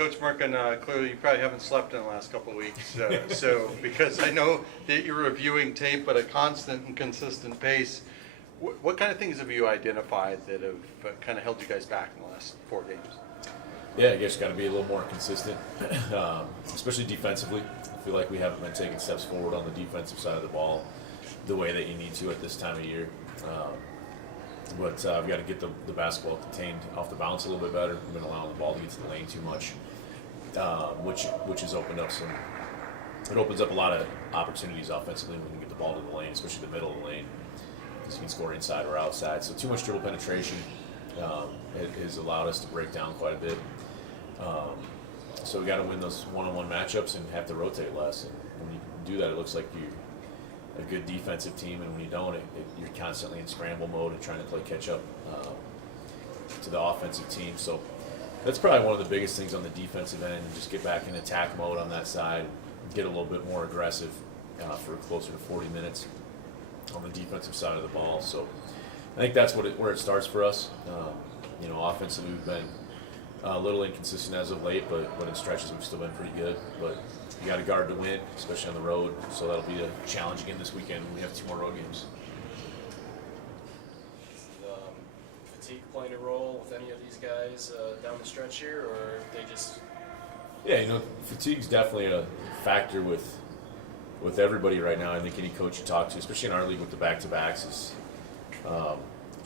Coach Murken, clearly you probably haven't slept in the last couple of weeks. So because I know that you're reviewing tape at a constant and consistent pace, what kind of things have you identified that have kind of held you guys back in the last 4 games? Yeah, I guess you got to be a little more consistent, especially defensively. I feel like we haven't been taking steps forward on the defensive side of the ball the way that you need to at this time of year. But we've got to get the basketball contained off the bounce a little bit better. We've been allowing the ball to get to the lane too much, which has opened up it opens up a lot of opportunities offensively when you get the ball to the lane, especially the middle of the lane, because you can score inside or outside. So too much dribble penetration has allowed us to break down quite a bit. So we got to win those one-on-one matchups and have to rotate less. And when you do that, it looks like you're a good defensive team, and when you don't, you're constantly in scramble mode and trying to play catch up to the offensive team. So that's probably one of the biggest things on the defensive end, and just get back in attack mode on that side, get a little bit more aggressive for closer to 40 minutes on the defensive side of the ball. So I think that's where it starts for us. Offensively we've been a little inconsistent as of late, but in stretches we've still been pretty good. But you got to guard to win, especially on the road. So that'll be a challenge again this weekend when we have 2 more road games. Is fatigue playing a role with any of these guys down the stretch here, or they just? Yeah, fatigue's definitely a factor with everybody right now. I think any coach you talk to, especially in our league with the back-to-backs, is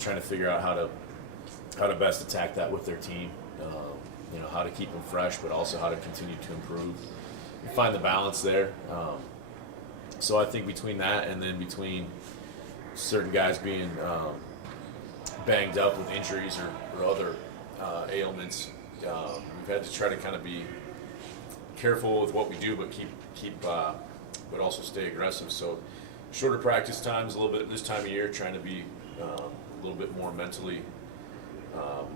trying to figure out how to best attack that with their team. How to keep them fresh, but also how to continue to improve. You find the balance there. So I think between that and then between certain guys being banged up with injuries or other ailments, we've had to try to kind of be careful with what we do, but but also stay aggressive. So shorter practice times, a little bit this time of year, trying to be a little bit more mentally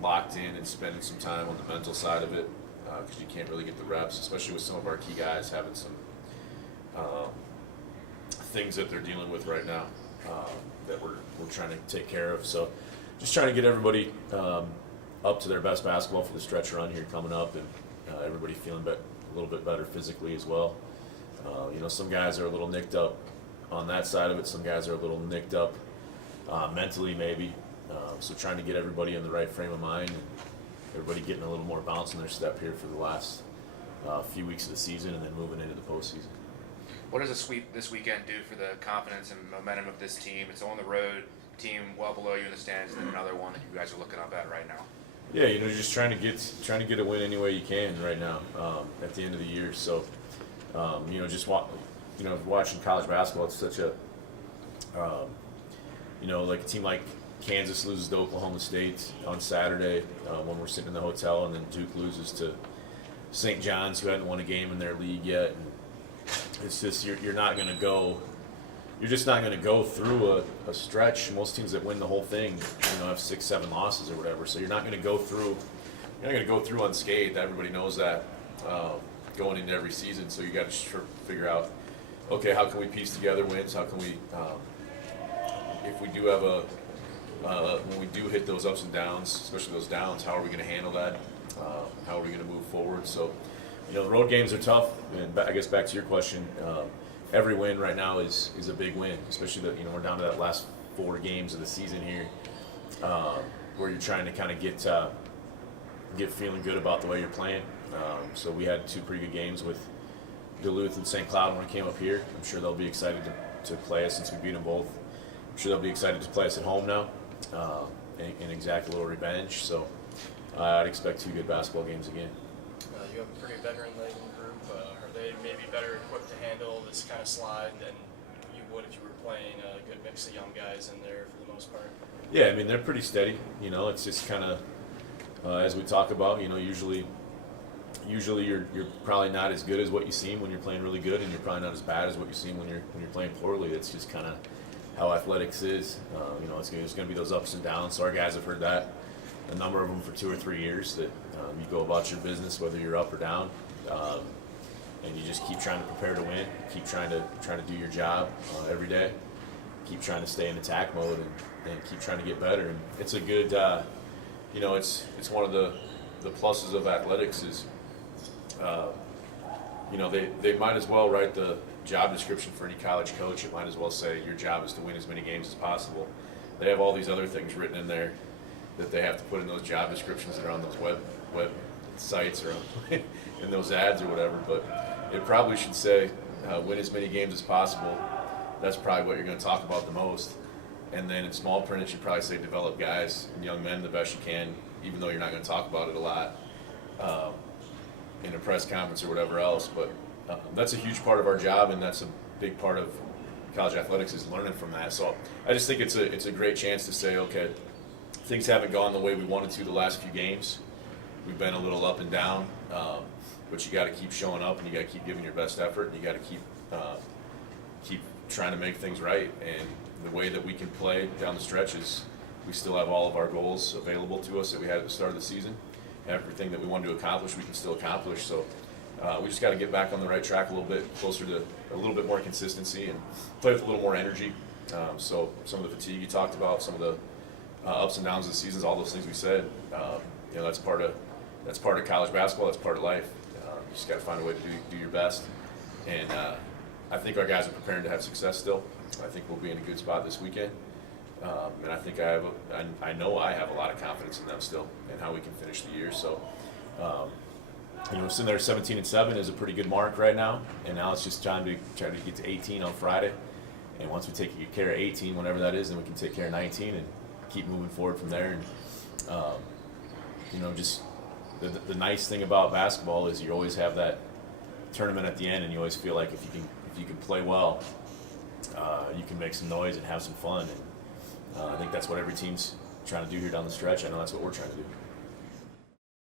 locked in and spending some time on the mental side of it, because you can't really get the reps, especially with some of our key guys having some things that they're dealing with right now that we're trying to take care of. So just trying to get everybody up to their best basketball for the stretch run here coming up, and everybody feeling a little bit better physically as well. Some guys are a little nicked up on that side of it. Some guys are a little nicked up mentally maybe. So trying to get everybody in the right frame of mind, and everybody getting a little more bounce in their step here for the last few weeks of the season, and then moving into the postseason. What does a sweep this weekend do for the confidence and momentum of this team? It's on the road, team well below you in the stands, and then another one that you guys are looking up at right now. Yeah, just trying to get a win any way you can right now at the end of the year. So watching college basketball, it's such a like a team like Kansas loses to Oklahoma State on Saturday when we're sitting in the hotel, and then Duke loses to St. John's, who hadn't won a game in their league yet. And it's just you're just not going to go through a stretch. Most teams that win the whole thing, have 6-7 losses or whatever. So you're not going to go through unscathed. Everybody knows that going into every season. So you got to figure out, okay, how can we piece together wins? How can we, if we do have when we do hit those ups and downs, especially those downs, how are we going to handle that? How are we going to move forward? So, the road games are tough, and I guess back to your question, every win right now is a big win, especially that we're down to that last 4 games of the season here, where you're trying to kind of get feeling good about the way you're playing. So we had 2 pretty good games with Duluth and St. Cloud when we came up here. I'm sure they'll be excited to play us since we beat them both. I'm sure they'll be excited to play us at home now and exact a little revenge. So I'd expect 2 good basketball games again. You have a pretty veteran-laden group. Are they maybe better equipped to handle this kind of slide than you would if you were playing a good mix of young guys in there for the most part? Yeah, I mean, they're pretty steady. It's just kind of, as we talk about, usually you're probably not as good as what you seem when you're playing really good, and you're probably not as bad as what you seem when you're playing poorly. It's just kind of how athletics is. It's going to be those ups and downs. So our guys have heard that, a number of them for 2 or 3 years, that you go about your business whether you're up or down, and you just keep trying to prepare to win, keep trying to do your job every day, keep trying to stay in attack mode, and keep trying to get better. And it's a good, it's one of the pluses of athletics is They might as well write the job description for any college coach. It might as well say your job is to win as many games as possible. They have all these other things written in there that they have to put in those job descriptions that are on those web sites or in those ads or whatever. But it probably should say win as many games as possible. That's probably what you're going to talk about the most. And then in small print, it should probably say develop guys and young men the best you can, even though you're not going to talk about it a lot in a press conference or whatever else. But that's a huge part of our job, and that's a big part of college athletics is learning from that. So I just think it's a great chance to say, okay, things haven't gone the way we wanted to the last few games. We've been a little up and down, but you got to keep showing up, and you got to keep giving your best effort, and you got to keep trying to make things right. And the way that we can play down the stretch is we still have all of our goals available to us that we had at the start of the season. Everything that we wanted to accomplish, we can still accomplish. So we just got to get back on the right track a little bit, closer to a little bit more consistency and play with a little more energy. So some of the fatigue you talked about, some of the ups and downs of the seasons, all those things we said, that's part of college basketball. That's part of life. You just got to find a way to do your best. And I think our guys are preparing to have success still. I think we'll be in a good spot this weekend. And I think I know I have a lot of confidence in them still and how we can finish the year. So, sitting there 17-7 is a pretty good mark right now. And now it's just time to try to get to 18 on Friday. And once we take care of 18, whenever that is, then we can take care of 19 and keep moving forward from there. And, just the nice thing about basketball is you always have that tournament at the end, and you always feel like if you can play well, you can make some noise and have some fun. And I think that's what every team's trying to do here down the stretch. I know that's what we're trying to do.